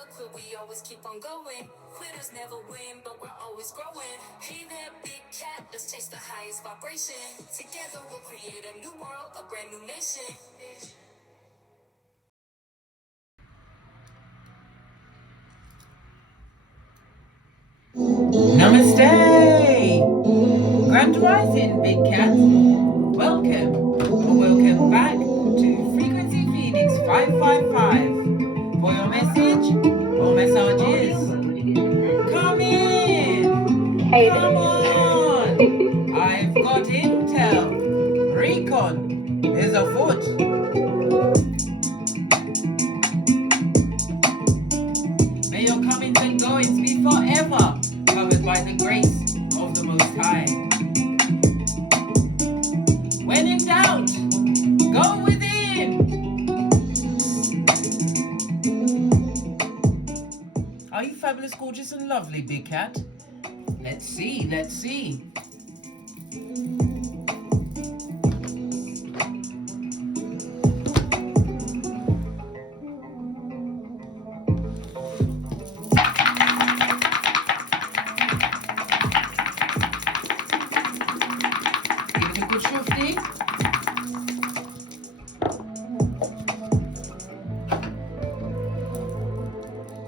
never quit, we always keep on going. Quitters never win, but we're always growing. Hey there, big cat, let's chase the highest vibration. Together we'll create a new world, a brand new nation. Namaste! Grand Rising, Big Cat. Welcome, or welcome back to Frequency Phoenix 555. For your message or messages, come in! Come on! I've got intel. Recon is afoot. May your comings and goings be forever covered by the grace of the Most High. When in doubt, go within. Are you fabulous, gorgeous, and lovely, Big Cat? Let's see, let's see. Give it a good shifty.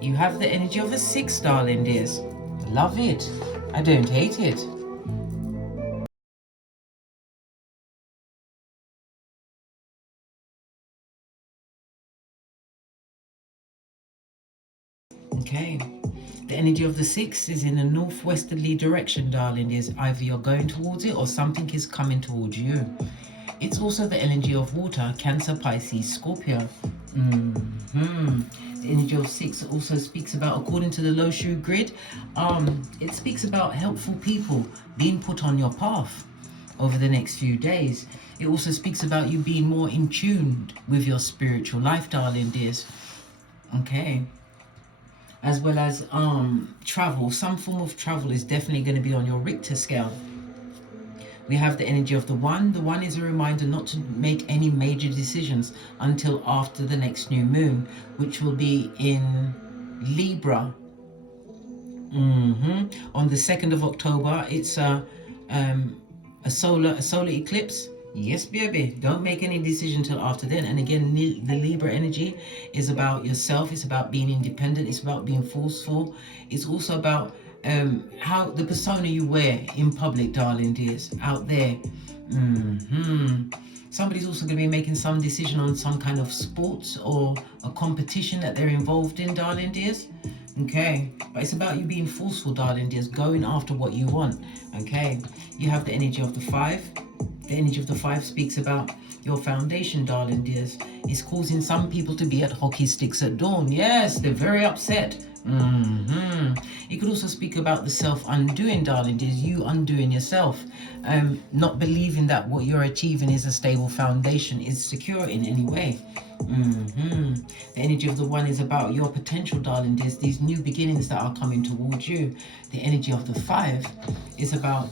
You have the energy of a 6, darling dears. Love it. I don't hate it. Okay. The energy of the 6 is in a northwesterly direction, darling dears. Either you're going towards it or something is coming towards you. It's also the energy of water, Cancer, Pisces, Scorpio. The energy of 6 also speaks about, according to the low shoe grid, it speaks about helpful people being put on your path over the next few days. It also speaks about you being more in tune with your spiritual life, darling dears. Okay. As well as travel. Some form of travel is definitely going to be on your Richter scale. We have the energy of the 1. The 1 is a reminder not to make any major decisions until after the next new moon, which will be in Libra. On the 2nd of October, it's a solar eclipse. Yes, baby. Don't make any decision till after then. And again, the Libra energy is about yourself. It's about being independent. It's about being forceful. It's also about how the persona you wear in public, darling dears, out there. Somebody's also going to be making some decision on some kind of sports or a competition that they're involved in, darling dears. Okay, but it's about you being forceful, darling dears, going after what you want. Okay, you have the energy of the 5. The energy of the 5 speaks about your foundation, darling dears. It's causing some people to be at hockey sticks at dawn. Yes, they're very upset. It could also speak about the self-undoing, darling dears, you undoing yourself, not believing that what you're achieving is a stable foundation, is secure in any way. The energy of the 1 is about your potential, darling dears, these new beginnings that are coming towards you. The energy of the 5 is about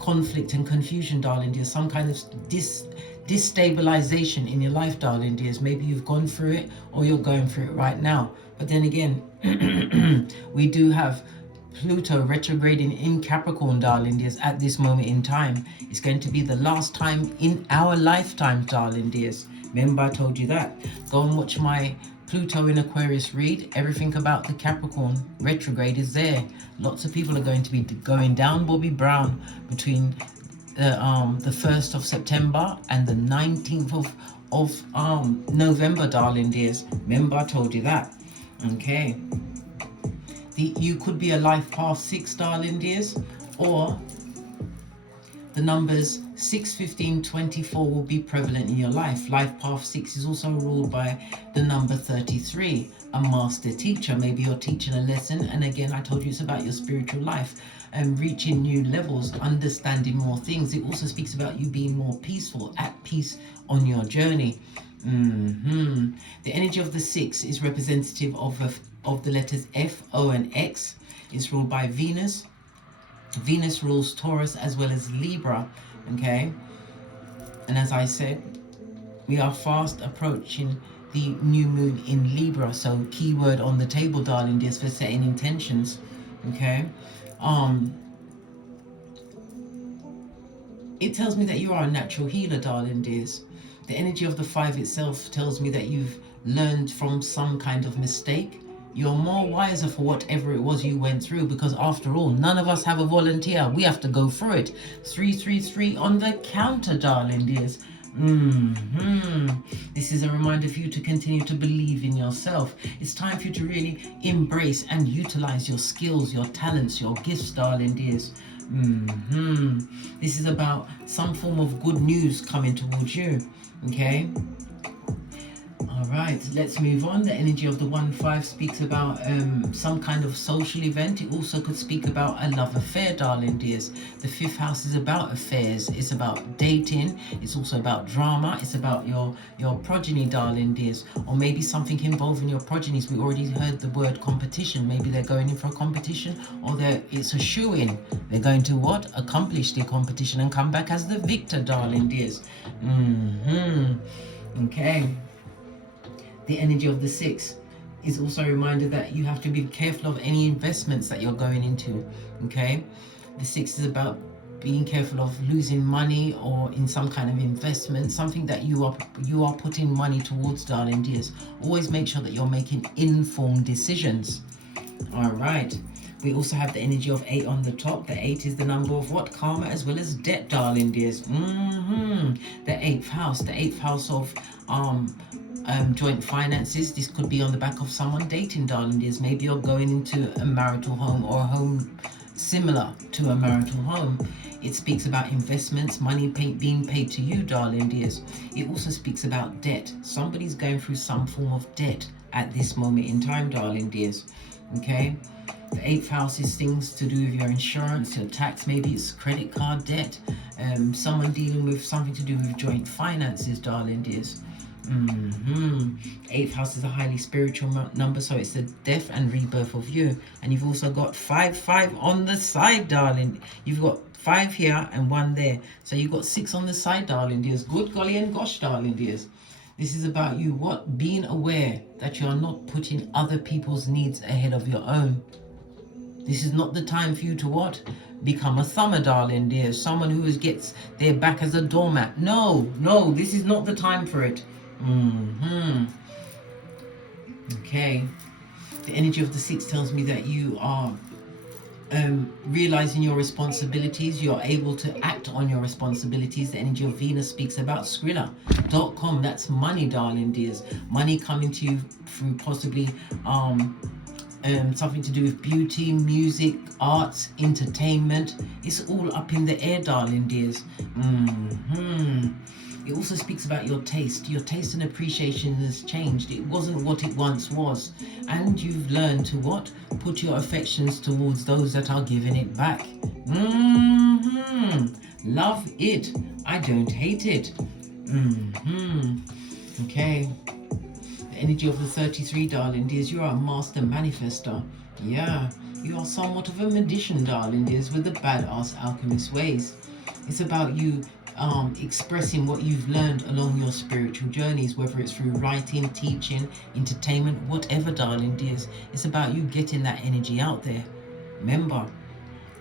conflict and confusion, darling dears, some kind of destabilization in your life, darling dears. Maybe you've gone through it or you're going through it right now. But then again, we do have Pluto retrograding in Capricorn, darling dears, at this moment in time. It's going to be the last time in our lifetime, darling dears. Remember, I told you that. Go and watch my Pluto in Aquarius read. Everything about the Capricorn retrograde is there. Lots of people are going to be going down Bobby Brown between the 1st of September and the 19th of November, darling dears. Remember, I told you that. Okay. You could be a life path 6, darling dears, or the numbers 6, 15, 24 will be prevalent in your life. Life path 6 is also ruled by the number 33, a master teacher. Maybe you're teaching a lesson, and again, I told you it's about your spiritual life and reaching new levels, understanding more things. It also speaks about you being more peaceful, at peace on your journey. The energy of the 6 is representative of the letters F, O, and X. It's ruled by Venus. Venus rules Taurus as well as Libra. Okay, and as I said, we are fast approaching the new moon in Libra. So keyword on the table, darling dears, for setting intentions. Okay. It tells me that you are a natural healer, darling dears. The energy of the 5 itself tells me that you've learned from some kind of mistake. You're more wiser for whatever it was you went through, because after all, none of us have a volunteer. We have to go through it. 333 on the counter, darling dears. This is a reminder for you to continue to believe in yourself. It's time for you to really embrace and utilize your skills, your talents, your gifts, darling dears. This is about some form of good news coming towards you. Okay. All right, let's move on. The energy of the 1-5 speaks about some kind of social event. It also could speak about a love affair, darling dears. The 5th house is about affairs. It's about dating. It's also about drama. It's about your progeny, darling dears. Or maybe something involving your progenies. We already heard the word competition. Maybe they're going in for a competition, or it's a shoe-in. They're going to what? Accomplish the competition and come back as the victor, darling dears. Okay. The energy of the 6 is also a reminder that you have to be careful of any investments that you're going into. Okay. The 6 is about being careful of losing money or in some kind of investment, something that you are putting money towards, darling dears. Always make sure that you're making informed decisions. All right. We also have the energy of 8 on the top. The 8 is the number of what? Karma as well as debt, darling dears. The 8th house. The 8th house of joint finances. This could be on the back of someone dating, darling dears. Maybe you're going into a marital home or a home similar to a marital home. It speaks about investments, money being paid to you, darling dears. It also speaks about debt. Somebody's going through some form of debt at this moment in time, darling dears. Okay. The 8th house is things to do with your insurance, your tax, maybe it's credit card debt, someone dealing with something to do with joint finances, darling dears. 8th house is a highly spiritual number, so it's the death and rebirth of you. And you've also got 5 on the side, darling. You've got 5 here and 1 there, so you've got 6 on the side, darling dears. Good golly and gosh, darling dears. This is about you being aware that you are not putting other people's needs ahead of your own. This is not the time for you to become a thumber, darling dear. Someone who gets their back as a doormat. No, this is not the time for it. Okay. The energy of the 6 tells me that you are realizing your responsibilities. You're able to act on your responsibilities. The energy of Venus speaks about Skrilla.com. That's money, darling dears. Money coming to you through possibly something to do with beauty, music, arts, entertainment. It's all up in the air, darling dears. It also speaks about your taste. Your taste and appreciation has changed. It wasn't what it once was. And you've learned to put your affections towards those that are giving it back. Love it. I don't hate it. Okay. The energy of the 33, darling dears. You are a master manifester. Yeah. You are somewhat of a magician, darling dears, with the badass alchemist ways. It's about you expressing what you've learned along your spiritual journeys, whether it's through writing, teaching, entertainment, whatever, darling dears. It's about you getting that energy out there. Remember,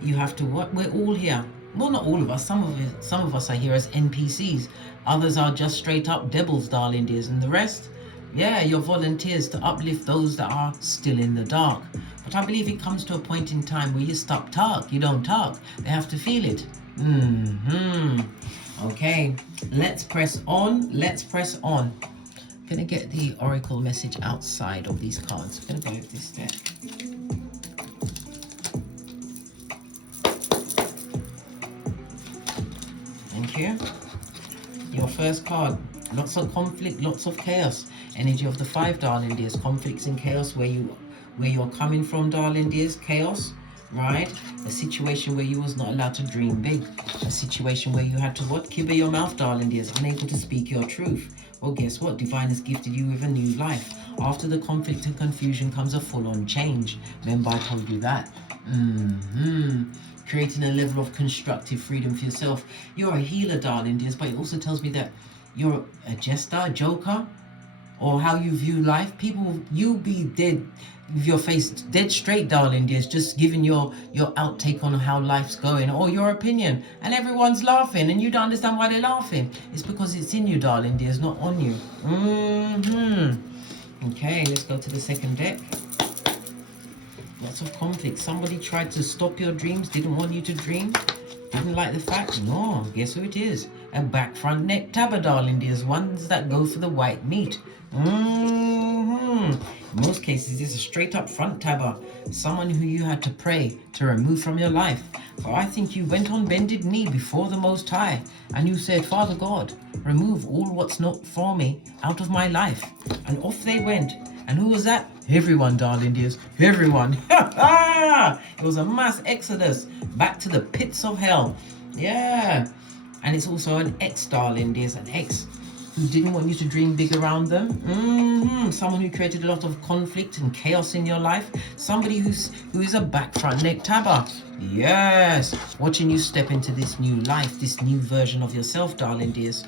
you have to we're all here. Well, not all of us. Some of us are here as NPCs. Others are just straight up devils, darling dears. And the rest, you're volunteers to uplift those that are still in the dark. But I believe it comes to a point in time where you stop talk. You don't talk. They have to feel it. Okay, let's press on. I'm gonna get the oracle message outside of these cards. I'm gonna go with this deck. Thank you. Your first card. Lots of conflict, lots of chaos. Energy of the 5, darling dears. Conflicts and chaos where you're coming from, darling dears. Chaos. Right? A situation where you was not allowed to dream big. A situation where you had to Kiber your mouth, darling dears, unable to speak your truth. Well, guess what? Divine has gifted you with a new life. After the conflict and confusion comes a full-on change. Remember, I told you that. Creating a level of constructive freedom for yourself. You're a healer, darling dears, but it also tells me that you're a jester, a joker, or how you view life, people, you'll be dead with your face dead straight, darling dears, just giving your outtake on how life's going, or your opinion, and everyone's laughing and you don't understand why they're laughing. It's because it's in you, darling dears, not on you. Okay, let's go to the second deck. Lots of conflict. Somebody tried to stop your dreams, didn't want you to dream, didn't like the fact. No, guess who it is? A back front neck tabber, darling dears, ones that go for the white meat. In most cases, it's a straight up front tabber, someone who you had to pray to remove from your life. For I think you went on bended knee before the Most High, and you said, Father God, remove all what's not for me out of my life. And off they went. And who was that? Everyone, darling dears, everyone. It was a mass exodus back to the pits of hell. Yeah. And it's also an ex, darling dears, an ex who didn't want you to dream big around them. Someone who created a lot of conflict and chaos in your life. Somebody who is a back front neck tabber. Yes. Watching you step into this new life, this new version of yourself, darling dears.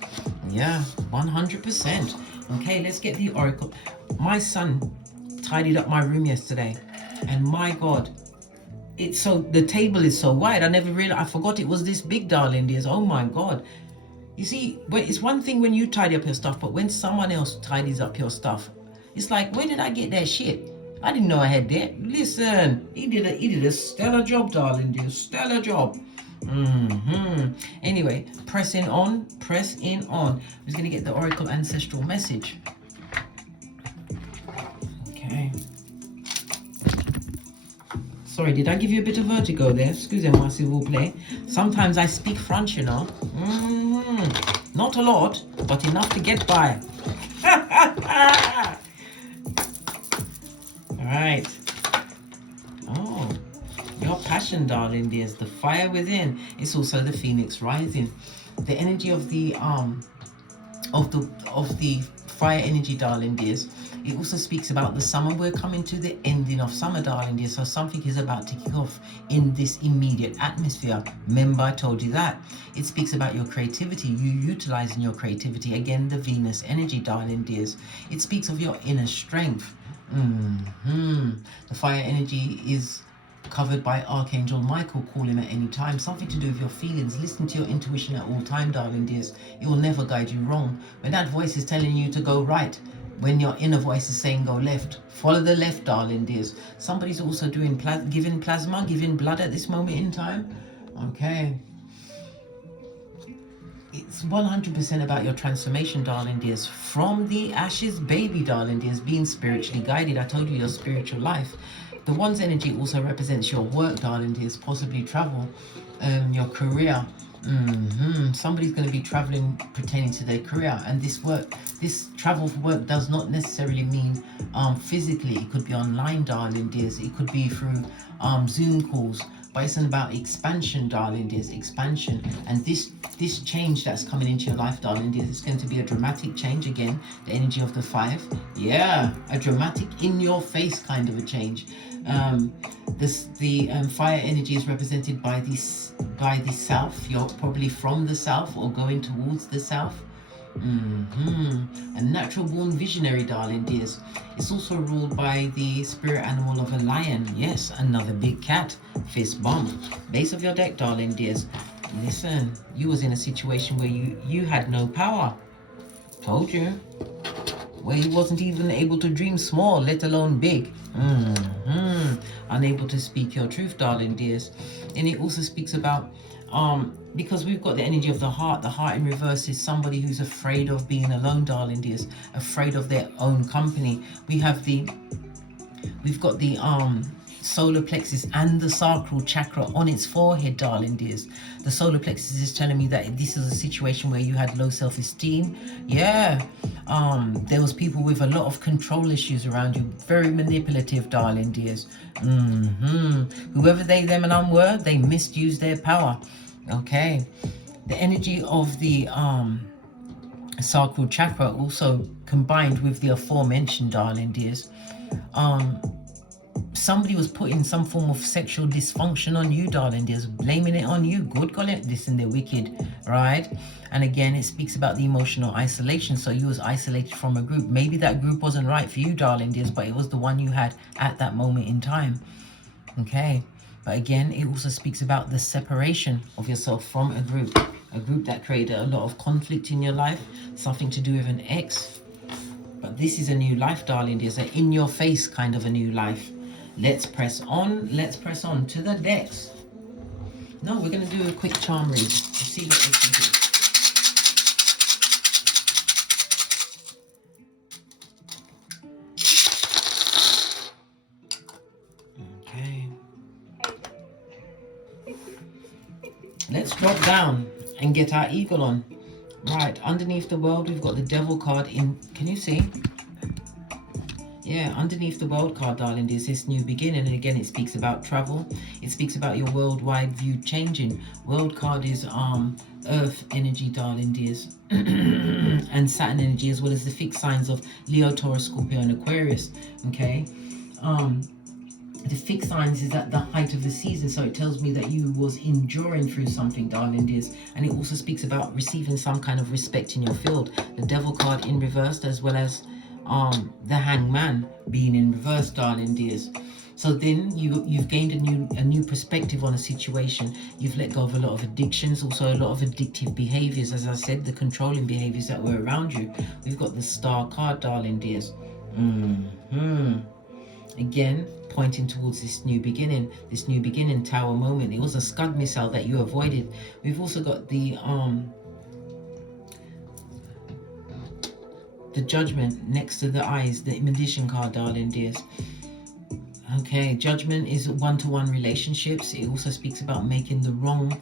Yeah, 100%. Okay, let's get the oracle. My son tidied up my room yesterday, and my God, the table is so wide. I forgot it was this big, darling dears. Oh my God. You see, it's one thing when you tidy up your stuff, but when someone else tidies up your stuff, it's like, where did I get that shit? I didn't know I had that. Listen, he did a stellar job, darling dear, stellar job. Anyway, press in on. I'm just gonna get the oracle ancestral message. Okay. Sorry, did I give you a bit of vertigo there? Excusez-moi, s'il vous plaît. Sometimes I speak French, you know. Not a lot, but enough to get by. All right. Oh, your passion, darling dears, the fire within. It's also the phoenix rising. The energy of the fire energy, darling dears. It also speaks about the summer. We're coming to the ending of summer, darling dear. So something is about to kick off in this immediate atmosphere. Remember, I told you that. It speaks about your creativity, you utilizing your creativity. Again, the Venus energy, darling dears. It speaks of your inner strength. The fire energy is covered by Archangel Michael, calling at any time. Something to do with your feelings. Listen to your intuition at all time, darling dears. It will never guide you wrong. When that voice is telling you to go right, when your inner voice is saying go left, follow the left, darling dears. Somebody's also doing giving plasma, giving blood at this moment in time. Okay. It's 100% about your transformation, darling dears. From the ashes, baby, darling dears, being spiritually guided. I told you your spiritual life. The one's energy also represents your work, darling dears, possibly travel, your career. Somebody's going to be traveling pertaining to their career, and this travel for work does not necessarily mean physically. It could be online, darling dears. It could be through Zoom calls, but it's about expansion, darling dears, expansion. And this change that's coming into your life, darling dears, is going to be a dramatic change. Again, the energy of the 5. Yeah, a dramatic in your face kind of a change. The fire energy is represented by the south. You're probably from the south or going towards the south. A natural born visionary, darling dears. It's also ruled by the spirit animal of a lion. Yes, another big cat. Fist bump. Base of your deck, darling dears. Listen, you was in a situation where you had no power. Told you. Where you wasn't even able to dream small, let alone big. Unable to speak your truth, darling dears. And it also speaks about because we've got the energy of the heart. The heart in reverse is somebody who's afraid of being alone, darling dears, afraid of their own company. We've got the solar plexus and the sacral chakra on its forehead, darling dears. The solar plexus is telling me that this is a situation where you had low self-esteem. Yeah. There was people with a lot of control issues around you, very manipulative, darling dears. Whoever they, them, and them were, they misused their power. Okay. The energy of the sacral chakra also combined with the aforementioned, darling dears. somebody was putting some form of sexual dysfunction on you, darling. There's blaming it on you. Good call it. Listen, they're wicked, right? And again, it speaks about the emotional isolation. So you was isolated from a group. Maybe that group wasn't right for you, darling dears, but it was the one you had at that moment in time. Okay. But again, it also speaks about the separation of yourself from a group that created a lot of conflict in your life, something to do with an ex. But this is a new life, darling. There's an in-your-face kind of a new life. Let's press on. Let's press on to the decks. No, we're going to do a quick charm read. Let's see what we can do. Okay. Let's drop down and get our eagle on. Right, underneath the world, we've got the devil card in. Can you see? Yeah, underneath the world card, darling, there's this new beginning. And again, it speaks about travel. It speaks about your worldwide view changing. World card is earth energy, darling dears. And Saturn energy, as well as the fixed signs of Leo, Taurus, Scorpio, and Aquarius. Okay. The fixed signs is at the height of the season, so it tells me that you was enduring through something, darling dears. And it also speaks about receiving some kind of respect in your field. The devil card in reverse, as well as the hangman being in reverse, darling dears. So then you've gained a new perspective on a situation. You've let go of a lot of addictions, also a lot of addictive behaviors, as I said, the controlling behaviors that were around you. We've got the star card, darling dears. Again, pointing towards this new beginning, tower moment. It was a Scud missile that you avoided. We've also got the judgment next to the eyes, the magician card, darling dears. Okay, judgment is one-to-one relationships. It also speaks about making the wrong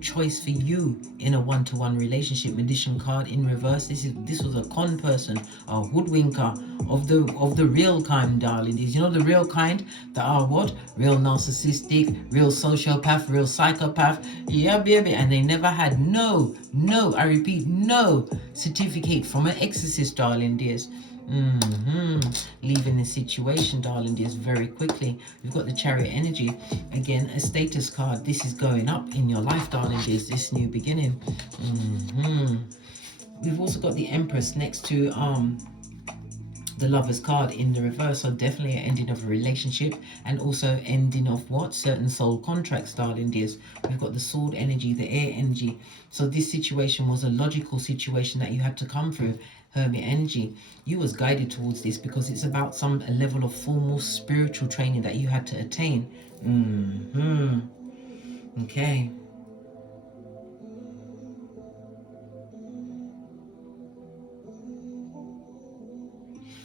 choice for you in a one-to-one relationship. Magician card in reverse. This was a con person, a hoodwinker of the real kind, darling. You know the real kind that are what? Real narcissistic, real sociopath, real psychopath. Yeah, baby. And they never had no, I repeat, no certificate from an exorcist, darling dears. Leaving the situation, darling dears, very quickly. We've got the Chariot energy. Again, a status card. This is going up in your life, darling dears, this new beginning. We've also got the Empress next to the Lover's card in the reverse. So definitely an ending of a relationship, and also ending of what? Certain soul contracts, darling dears. We've got the Sword energy, the Air energy. So this situation was a logical situation that you had to come through. Hermit energy, you was guided towards this because it's about a level of formal spiritual training that you had to attain. Okay.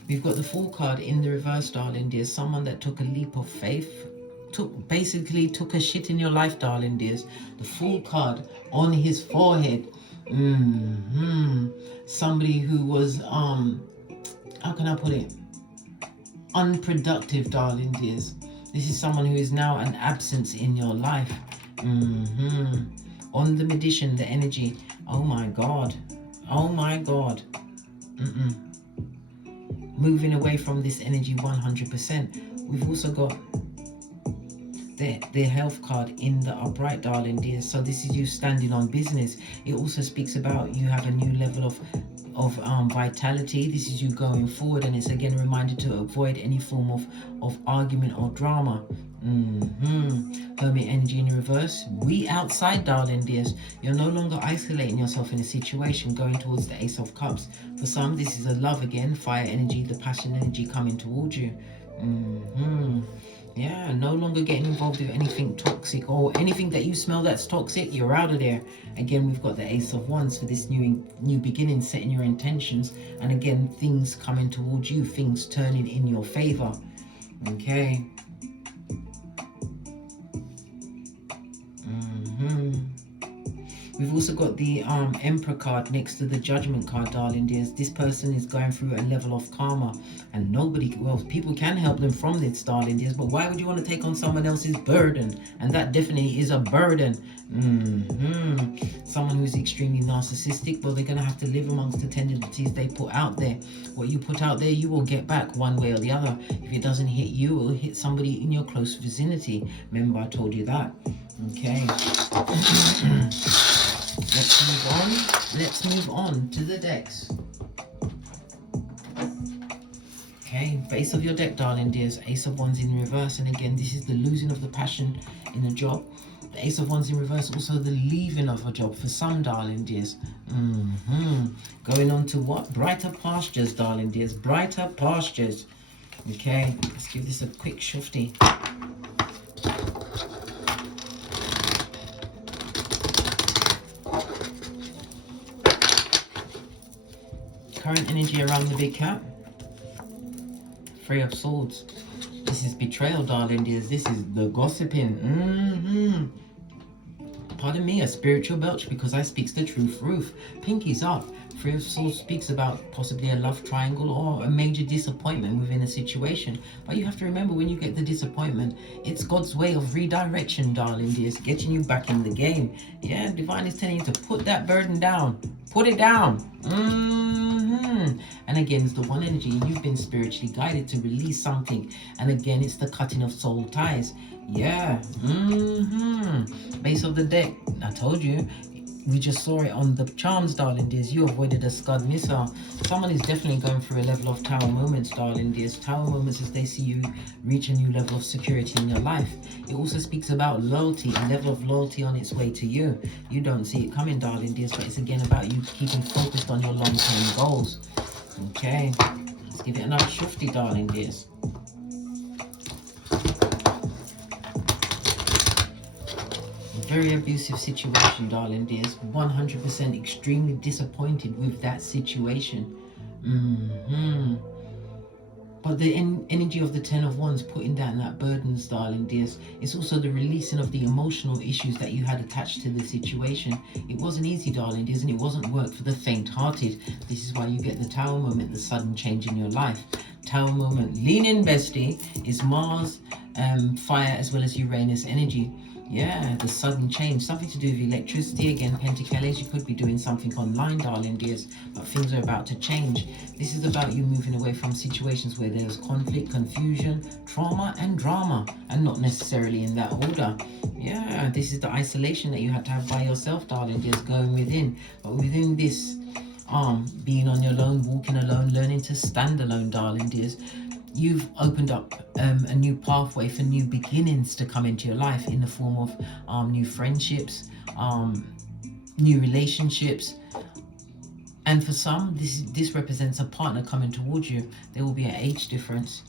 We've got the Fool card in the reverse, darling dears. Someone that took a leap of faith, basically took a shit in your life, darling dears. The Fool card on his forehead. Somebody who was how can I put it, unproductive, darling dears. This is someone who is now an absence in your life. On the Magician, the energy. Oh my god, moving away from this energy 100%. We've also got the health card in the upright, darling dears. So this is you standing on business. It also speaks about you have a new level of vitality. This is you going forward, and it's again a reminder to avoid any form of argument or drama. Hermit energy in reverse. We outside, darling dears. You're no longer isolating yourself in a situation, going towards the Ace of Cups. For some, this is a love again. Fire energy, the passion energy coming towards you. Yeah, no longer getting involved with anything toxic or anything that you smell that's toxic. You're out of there. Again, we've got the Ace of Wands for this new beginning, setting your intentions, and again, things coming towards you, things turning in your favor. Okay. We've also got the Emperor card next to the Judgment card, darling dears. This person is going through a level of karma, and nobody, well, people can help them from this, darling dears, but why would you want to take on someone else's burden? And that definitely is a burden. Someone who's extremely narcissistic, well, they're going to have to live amongst the tendencies they put out there. What you put out there, you will get back one way or the other. If it doesn't hit you, it will hit somebody in your close vicinity. Remember, I told you that. Okay. Let's move on. Let's move on to the decks. Okay, base of your deck, darling dears. Ace of Wands in reverse, and again, this is the losing of the passion in a job. The Ace of Wands in reverse, also the leaving of a job for some, darling dears. Going on to what? Brighter pastures, darling dears. Brighter pastures. Okay, let's give this a quick shufty. Current energy around the big cat. Three of Swords. This is betrayal, darling dears. This is the gossiping. Pardon me, a spiritual belch because I speaks the truth. Roof. Pinkies up. Three of Swords speaks about possibly a love triangle or a major disappointment within a situation. But you have to remember, when you get the disappointment, it's God's way of redirection, darling dears, getting you back in the game. Yeah, Divine is telling you to put that burden down. Put it down. And again, it's the one energy, you've been spiritually guided to release something. And again, it's the cutting of soul ties. Yeah. Base of the deck, I told you. We just saw it on the charms, darling dears. You avoided a Scud missile. Someone is definitely going through a level of tower moments, darling dears. Tower moments as they see you reach a new level of security in your life. It also speaks about loyalty, a level of loyalty on its way to you. You don't see it coming, darling dears, but it's again about you keeping focused on your long-term goals. Okay, let's give it another shufty, darling dears. Very abusive situation, darling dears. 100% extremely disappointed with that situation. But the energy of the Ten of Wands, putting down that burdens, darling dears, it's also the releasing of the emotional issues that you had attached to the situation. It wasn't easy, darling dears, and it wasn't work for the faint-hearted. This is why you get the Tower moment, the sudden change in your life. Tower moment, lean in, bestie, is Mars, fire, as well as Uranus energy. Yeah, the sudden change, something to do with electricity. Again, Pentacles, you could be doing something online, darling dears, but things are about to change. This is about you moving away from situations where there's conflict, confusion, trauma and drama, and not necessarily in that order. Yeah, this is the isolation that you had to have by yourself, darling dears, going within. But within this being on your own, walking alone, learning to stand alone, darling dears, you've opened up a new pathway for new beginnings to come into your life in the form of new friendships, new relationships. And for some, this represents a partner coming towards you. There will be an age difference.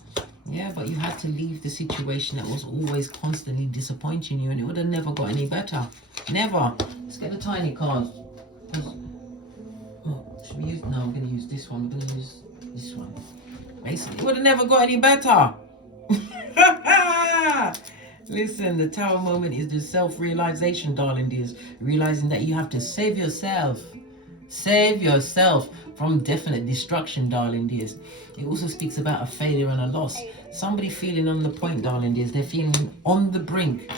Yeah, but you had to leave the situation that was always constantly disappointing you, and it would have never got any better. Never. Let's get the tiny cards. Oh, should we use? No, I'm going to use this one. I'm going to use this one. Basically, it would have never got any better. Listen, the Tower moment is the self-realization, darling dears. Realizing that you have to save yourself. Save yourself from definite destruction, darling dears. It also speaks about a failure and a loss. Somebody feeling on the point, darling dears. They're feeling on the brink.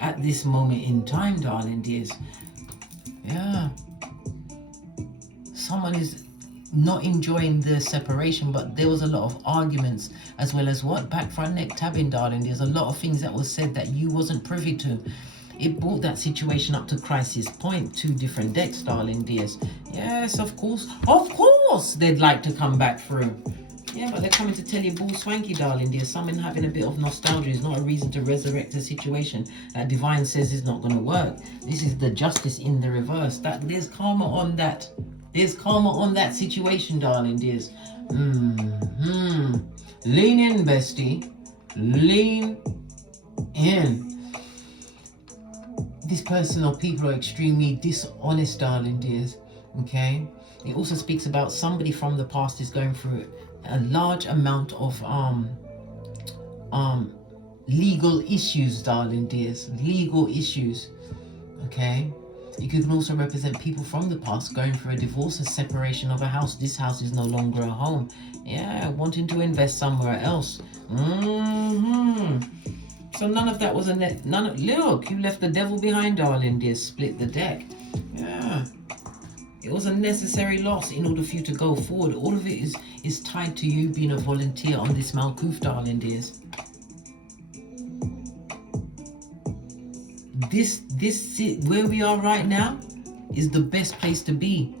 At this moment in time, darling dears. Yeah. Someone is not enjoying the separation, but there was a lot of arguments, as well as what? Back, front, neck, tabbing, darling. There's a lot of things that was said that you wasn't privy to. It brought that situation up to crisis point. Two different decks, darling dears. Yes, of course they'd like to come back through. Yeah, but they're coming to tell you bull swanky, darling dear. Someone having a bit of nostalgia is not a reason to resurrect a situation that Divine says is not going to work. This is the Justice in the reverse. That there's karma on that. There's karma on that situation, darling dears. Lean in, bestie. Lean in. This person or people are extremely dishonest, darling dears. Okay? It also speaks about somebody from the past is going through a large amount of legal issues, darling dears. Legal issues. Okay. It can also represent people from the past going through a divorce, a separation of a house. This house is no longer a home. Yeah, wanting to invest somewhere else. So none of that was a net. Look, you left the devil behind, darling dear. Split the deck. Yeah. It was a necessary loss in order for you to go forward. All of it is tied to you being a volunteer on this Malkuth, darling dears. This where we are right now is the best place to be,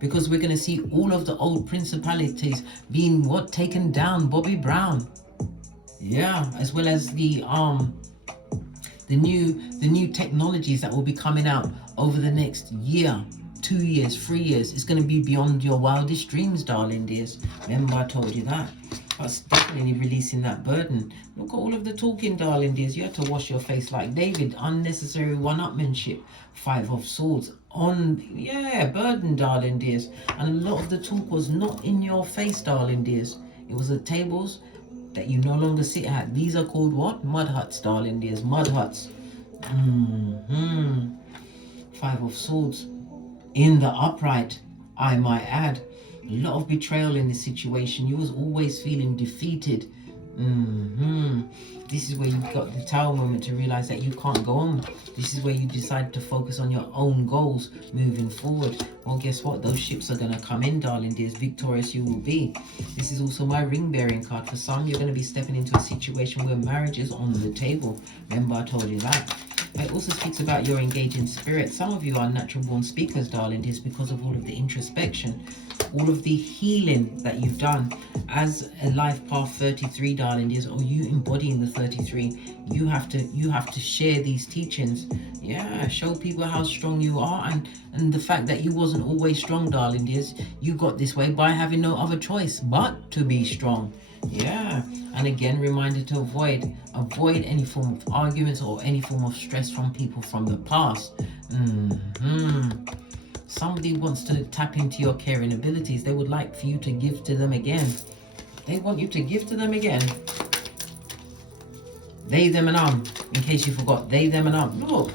because we're going to see all of the old principalities being taken down. Bobby Brown, yeah, as well as the new technologies that will be coming out over the next year, 2 years, 3 years. It's going to be beyond your wildest dreams, darling dears. Remember I told you that. That's definitely releasing that burden. Look at all of the talking, darling dears. You had to wash your face like David. Unnecessary one-upmanship. 5 of Swords. Burden, darling dears. And a lot of the talk was not in your face, darling dears. It was at tables that you no longer sit at. These are called what? Mud huts, darling dears. Mud huts. 5 of Swords. In the upright, I might add. A lot of betrayal in this situation. You was always feeling defeated. This is where you got the Tower moment to realize that you can't go on. This is where you decide to focus on your own goals moving forward. Well, guess what? Those ships are going to come in, darling dears. Victorious you will be. This is also my ring bearing card. For some, you're going to be stepping into a situation where marriage is on the table. Remember I told you that. It also speaks about your engaging spirit. Some of you are natural born speakers, darling dears, because of all of the introspection, all of the healing that you've done as a life path 33, darling dears, or you embodying the 33. You have to share these teachings. Yeah, show people how strong you are, and the fact that you wasn't always strong, darling dears. You got this way by having no other choice but to be strong. Yeah, and again, reminder to avoid any form of arguments or any form of stress from people from the past. Somebody wants to tap into your caring abilities. They would like for you to give to them again. They want you to give to them again. They, them, and in case you forgot, they, them, and Look,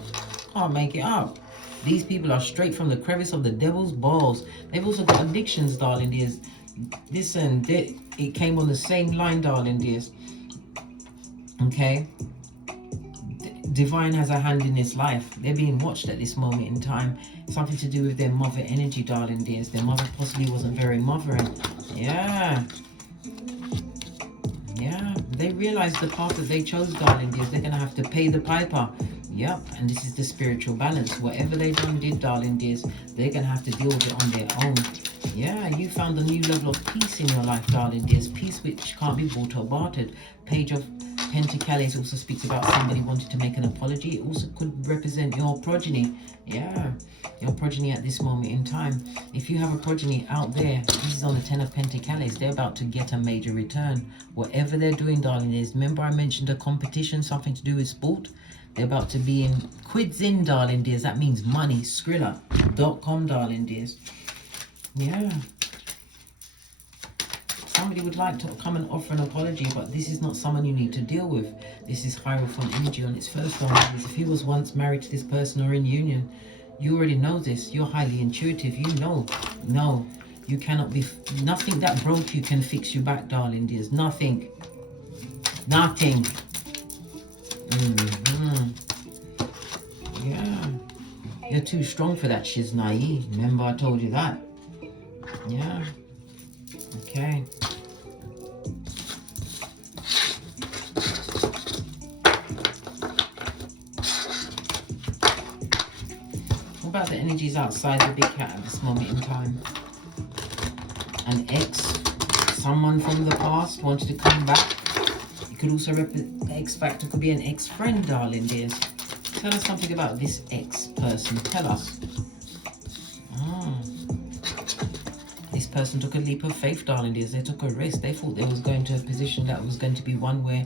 can't make it up. These people are straight from the crevice of the devil's balls. They've also got addictions, darling dears. Listen, it came on the same line, darling dears. Okay? Divine has a hand in this life. They're being watched at this moment in time. Something to do with their mother energy, darling dears. Their mother possibly wasn't very mothering. Yeah. Yeah. They realize the path that they chose, darling dears. They're going to have to pay the piper. Yep. And this is the spiritual balance. Whatever they did, darling dears, they're going to have to deal with it on their own. Yeah, you found a new level of peace in your life, darling dears. Peace which can't be bought or bartered. Page of Pentacles also speaks about somebody wanting to make an apology. It also could represent your progeny. Yeah, your progeny at this moment in time. If you have a progeny out there, this is on the 10 of Pentacles. They're about to get a major return. Whatever they're doing, darling dears. Remember I mentioned a competition, something to do with sport? They're about to be in quids in, darling dears. That means money. Skrilla.com, darling dears. Yeah. Somebody would like to come and offer an apology, but this is not someone you need to deal with. This is Hierophant energy on its first one. If he was once married to this person or in union, you already know this. You're highly intuitive. You know. No, you cannot be. Nothing that broke you can fix you back, darling dears. Nothing. Nothing. Yeah. You're too strong for that, Shiznai. Remember I told you that. Yeah. Okay. What about the energies outside the big cat at this moment in time? An ex, someone from the past wanted to come back. It could also represent X factor, could be an ex-friend, darling dears. Tell us something about this ex-person. Tell us. This person took a leap of faith, darling dears. They took a risk. They thought they was going to a position that was going to be one where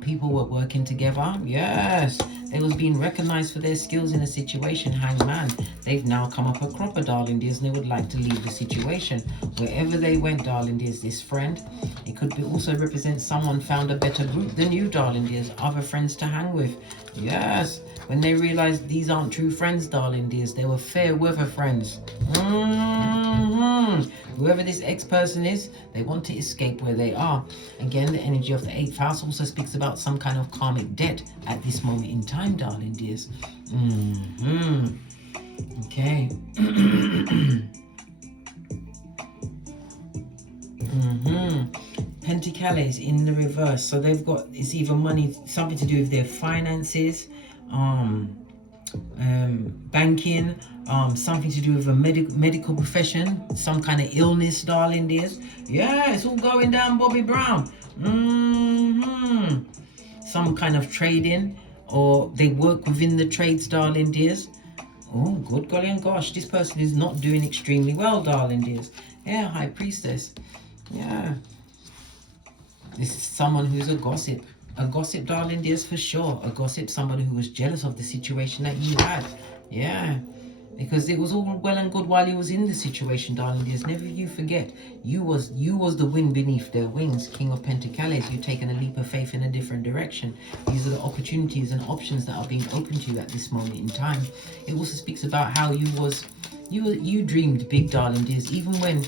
people were working together. Yes, they was being recognized for their skills in a situation. Hangman. They've now come up a cropper, darling dears, and they would like to leave the situation. Wherever they went, darling dears, this friend, it could be also represent someone found a better group than you, darling dears. Other friends to hang with. Yes, when they realized these aren't true friends, darling dears. They were fair weather friends. Whoever this ex-person is, they want to escape where they are. Again, the energy of the 8th house also speaks about some kind of karmic debt at this moment in time, darling dears. Okay. Pentacles in the reverse. So they've got, it's either money, something to do with their finances, banking, something to do with a medical profession, some kind of illness, darling dears. Yeah, it's all going down, Bobby Brown. Some kind of trading, or they work within the trades, darling dears. Oh, good golly and gosh, this person is not doing extremely well, darling dears. Yeah, High Priestess. Yeah. This is someone who's a gossip. A gossip, darling dears, for sure. A gossip, somebody who was jealous of the situation that you had. Yeah. Because it was all well and good while you was in the situation, darling dears. Never you forget, you was the wind beneath their wings. King of Pentacles, you've taken a leap of faith in a different direction. These are the opportunities and options that are being opened to you at this moment in time. It also speaks about how you dreamed big, darling dears, even when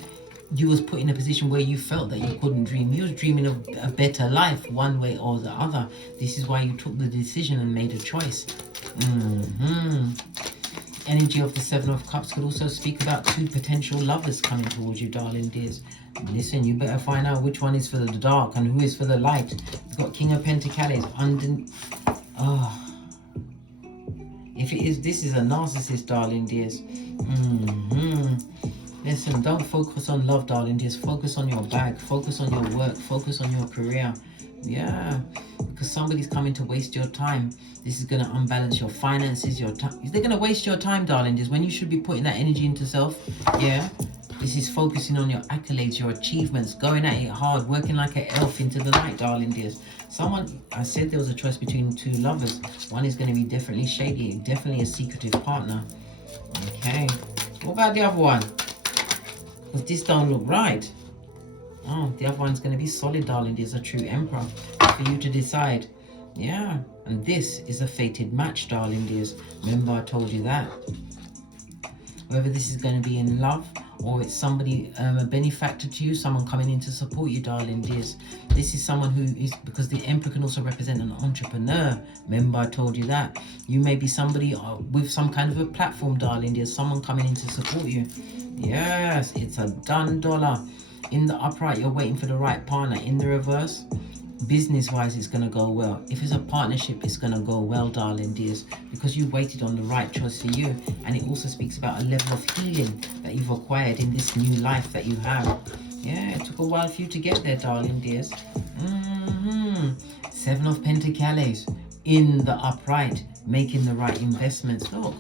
you was put in a position where you felt that you couldn't dream. You was dreaming of a better life one way or the other. This is why you took the decision and made a choice. Energy of the 7 of Cups could also speak about 2 potential lovers coming towards you, darling dears. Listen, you better find out which one is for the dark and who is for the light. You've got King of Pentacles under... If it is, this is a narcissist, darling dears. Listen, don't focus on love, darling dears. Focus on your bag. Focus on your work. Focus on your career. Yeah, because somebody's coming to waste your time. This is going to unbalance your finances, your time. They're going to waste your time, darling dears, when you should be putting that energy into self. Yeah, this is focusing on your accolades, your achievements, going at it hard, working like an elf into the night, darling dears. Someone, I said there was a choice between 2 lovers. One is going to be definitely shady, definitely a secretive partner. Okay, what about the other one? Because this don't look right. Oh, the other one's going to be solid, darling. There's a true emperor for you to decide. Yeah, and this is a fated match, darling dears. Remember I told you that. Whether this is going to be in love or it's somebody, a benefactor to you, someone coming in to support you, darling dears. This is someone who is, because the emperor can also represent an entrepreneur. Remember I told you that. You may be somebody with some kind of a platform, darling dears. Someone coming in to support you. Yes, it's a done dollar. In the upright, you're waiting for the right partner. In the reverse, business-wise, it's going to go well. If it's a partnership, it's going to go well, darling dears, because you waited on the right choice for you. And it also speaks about a level of healing that you've acquired in this new life that you have. Yeah, it took a while for you to get there, darling dears. 7 of Pentacles in the upright, making the right investments. Look,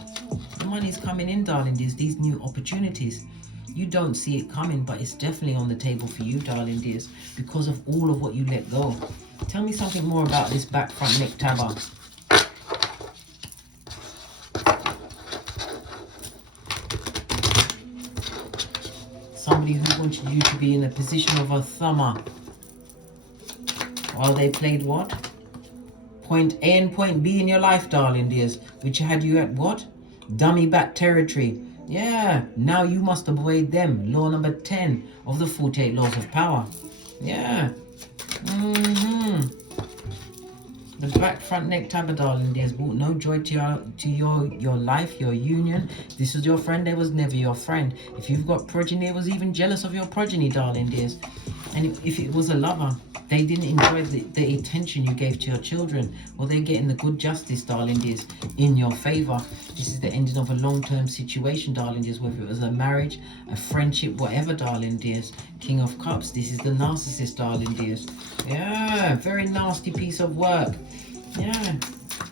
the money's coming in, darling dears, these new opportunities. You don't see it coming, but it's definitely on the table for you, darling dears, because of all of what you let go. Tell me something more about this back, front, neck tabber. Somebody who wanted you to be in a position of a thumber. While they played what? Point A and point B in your life, darling dears, which had you at what? Dummy bat territory. Yeah, now you must avoid them. Law number 10 of the 48 laws of power. Yeah. The back, front, neck tabber, darling dears, brought no joy to your life, your union. This was your friend, there was never your friend. If you've got progeny, it was even jealous of your progeny, darling dears. And if it was a lover, they didn't enjoy the attention you gave to your children. Well, they're getting the good justice, darling dears, in your favor. This is the ending of a long-term situation, darling dears, whether it was a marriage, a friendship, whatever, darling dears. King of Cups, this is the narcissist, darling dears. Yeah, very nasty piece of work. Yeah,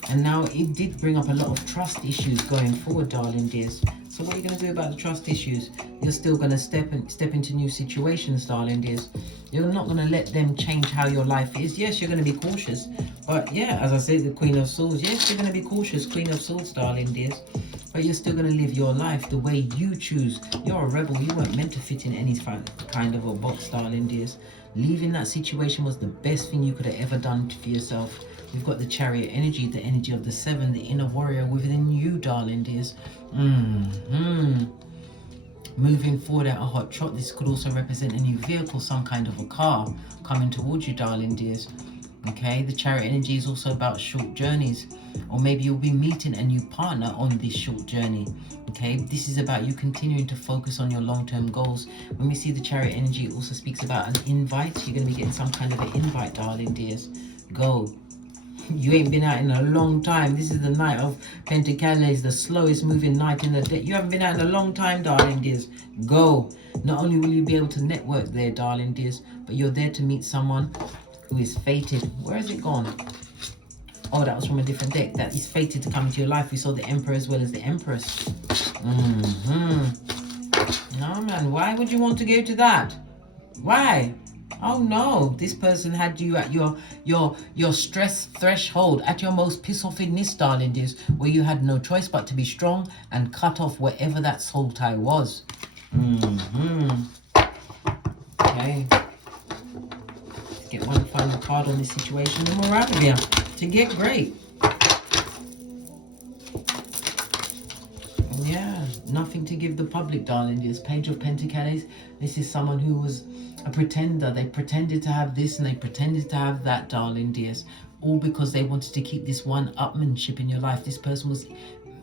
and now it did bring up a lot of trust issues going forward, darling dears. So what are you going to do about the trust issues? You're still going to step into new situations, darling dears. You're not going to let them change how your life is. Yes, you're going to be cautious. But yeah, as I said, the Queen of Swords. Yes, you're going to be cautious, Queen of Swords, darling dears. but you're still going to live your life the way you choose. You're a rebel. You weren't meant to fit in any kind of a box, darling dears. Leaving that situation was the best thing you could have ever done for yourself. We've got the Chariot energy, the energy of the 7, the inner warrior within you, darling dears. Moving forward at a hot trot. This could also represent a new vehicle, some kind of a car coming towards you, darling dears. Okay, the Chariot energy is also about short journeys, or maybe you'll be meeting a new partner on this short journey. Okay, this is about you continuing to focus on your long-term goals. When we see the Chariot energy, it also speaks about an invite. You're going to be getting some kind of an invite, darling dears. Go. You ain't been out in a long time. This is the Knight of Pentacles, the slowest moving knight in the deck. You haven't been out in a long time, darling dears. Go. Not only will you be able to network there, darling dears, but you're there to meet someone who is fated. Where has it gone? Oh, that was from a different deck. That is fated to come into your life. We saw the Emperor as well as the Empress. No, man. Why would you want to go to that? Why? Oh no, this person had you at your stress threshold, at your most piss-offiness, darling dears, where you had no choice but to be strong and cut off whatever that soul tie was. Okay. Let's get one final card on this situation and we're out of here. To get great. Yeah, nothing to give the public, darling dears. Page of Pentacles. This is someone who was a pretender. They pretended to have this and they pretended to have that, darling dears, all because they wanted to keep this one-upmanship in your life. This person was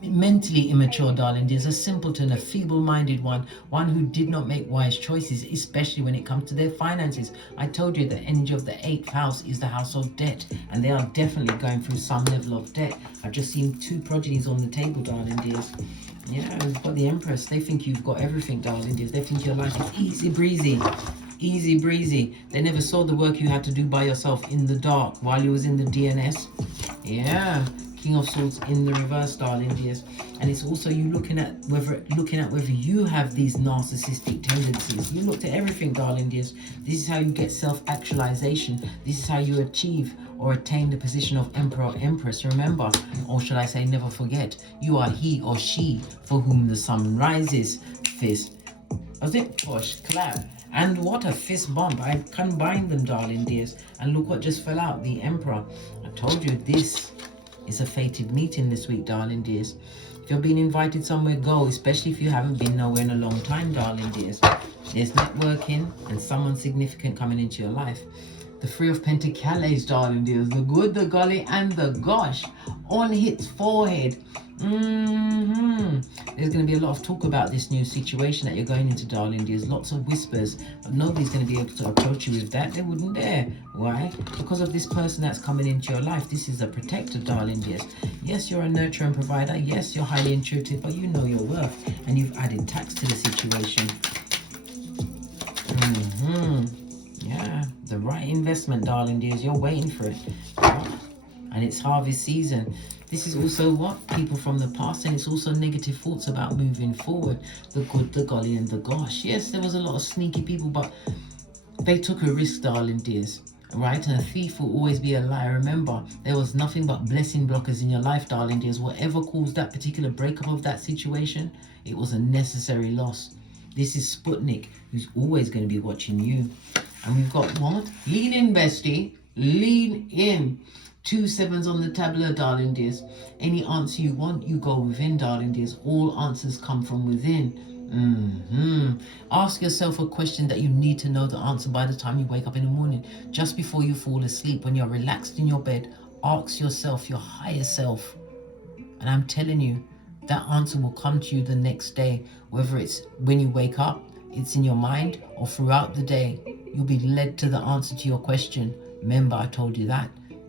mentally immature, darling dears, a simpleton, a feeble-minded one who did not make wise choices, especially when it comes to their finances. I told you the energy of the 8th house is the house of debt, and they are definitely going through some level of debt. I've just seen 2 progenies on the table, darling dears. Yeah, we've got the Empress. They think you've got everything, darling dears. They think your life is easy breezy. Easy breezy. They never saw the work you had to do by yourself in the dark while you was in the DNS. Yeah, King of Swords in the reverse, darling dears. And it's also you looking at whether you have these narcissistic tendencies. You looked at everything, darling dears. This is how you get self-actualization. This is how you achieve or attain the position of Emperor or Empress. Remember, or should I say never forget, you are he or she for whom the sun rises. Fist. Was it? Push. Clap. And what a fist bump. I combined them, darling dears. And look what just fell out. The Emperor. I told you this is a fated meeting this week, darling dears. If you're being invited somewhere, go. Especially if you haven't been nowhere in a long time, darling dears. There's networking and someone significant coming into your life. The 3 of Pentacles, darling dears. The good, the golly, and the gosh. On its forehead. There's going to be a lot of talk about this new situation that you're going into, darling dears. Lots of whispers, but nobody's going to be able to approach you with that. They wouldn't dare. Why? Because of this person that's coming into your life. This is a protector, darling dears. Yes, you're a nurturer and provider. Yes, you're highly intuitive, but you know your worth, and you've added tax to the situation. Yeah, the right investment, darling dears. You're waiting for it. And it's harvest season. This is also what? People from the past, and it's also negative thoughts about moving forward. The good, the golly, and the gosh. Yes, there was a lot of sneaky people, but they took a risk, darling dears. Right? And a thief will always be a liar. Remember, there was nothing but blessing blockers in your life, darling dears. Whatever caused that particular breakup of that situation, it was a necessary loss. This is Sputnik, who's always going to be watching you. And we've got what? Lean in, bestie. Lean in. 2 7s on the tableau, darling dears. Any answer you want, you go within, darling dears. All answers come from within. Ask yourself a question that you need to know the answer by the time you wake up in the morning. Just before you fall asleep, when you're relaxed in your bed, ask yourself, your higher self. And I'm telling you, that answer will come to you the next day. Whether it's when you wake up, it's in your mind, or throughout the day, you'll be led to the answer to your question. Remember, I told you that.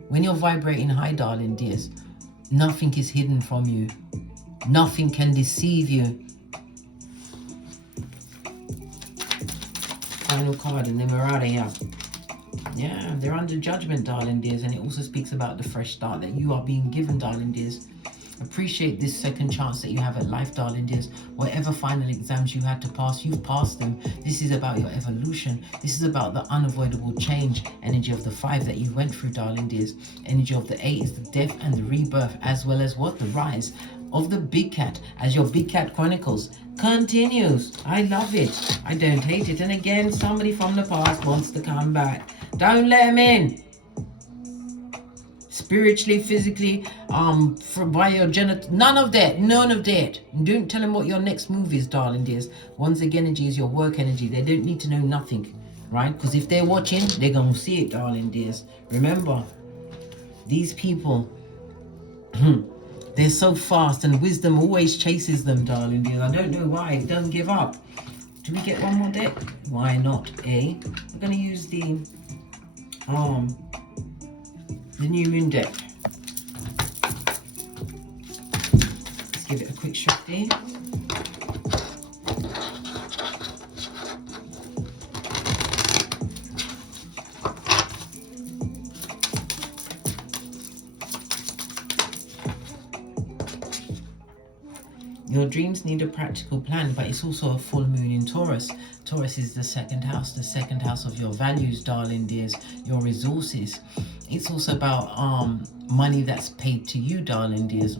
When you're vibrating high, darling dears, nothing is hidden from you. Nothing can deceive you. Final card, and then we're out of here. Yeah, they're under judgment, darling dears, and it also speaks about the fresh start that you are being given, darling dears. Appreciate this second chance that you have at life, darling dears. Whatever final exams you had to pass, you've passed them. This is about your evolution. This is about the unavoidable change. Energy of the 5 that you went through, darling dears. Energy of the 8 is the death and the rebirth, as well as what? The rise. of the Big Cat as your Big Cat Chronicles continues. I love it. I don't hate it. And again, somebody from the past wants to come back. Don't let him in. Spiritually, physically, by your genital, none of that. Don't tell them what your next move is, darling dears. One's energy is your work energy. They don't need to know nothing, right? Because if they're watching, they're gonna see it, darling dears. Remember, these people, they're so fast, and wisdom always chases them, darling dears. I don't know why it doesn't give up. Do we get one more deck? Why not? We're gonna use the new moon deck. Let's give it a quick shuffle. Your dreams need a practical plan, but it's also a full moon in Taurus. Taurus is the second house of your values, darling dears, your resources. It's also about money that's paid to you, darling dears.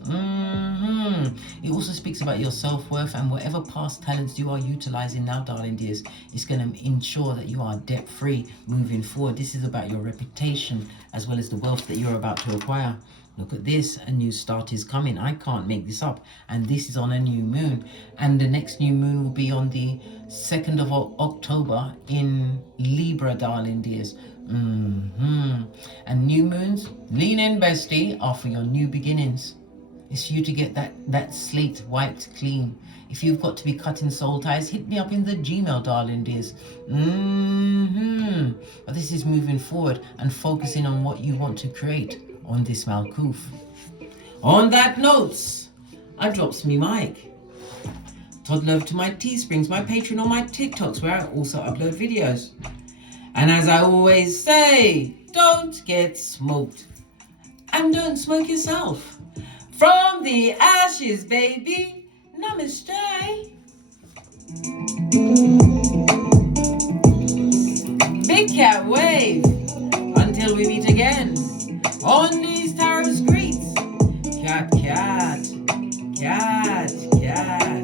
It also speaks about your self-worth, and whatever past talents you are utilizing now, darling dears, it's going to ensure that you are debt-free moving forward. This is about your reputation as well as the wealth that you're about to acquire. Look at this, a new start is coming. I can't make this up. And this is on a new moon. And the next new moon will be on the 2nd of October in Libra, darling dears. And new moons, lean in, bestie, are for your new beginnings. It's for you to get that slate wiped clean. If you've got to be cutting soul ties, hit me up in the Gmail, darling dears. But this is moving forward and focusing on what you want to create on this Malkuth. On that note, I drops me mic. Toddler to my Teesprings, my Patreon, or my TikToks, where I also upload videos. And as I always say, don't get smoked. And don't smoke yourself. From the ashes, baby. Namaste. Big Cat Wave. Until we meet again on these tarot streets. Cat, cat, cat, cat.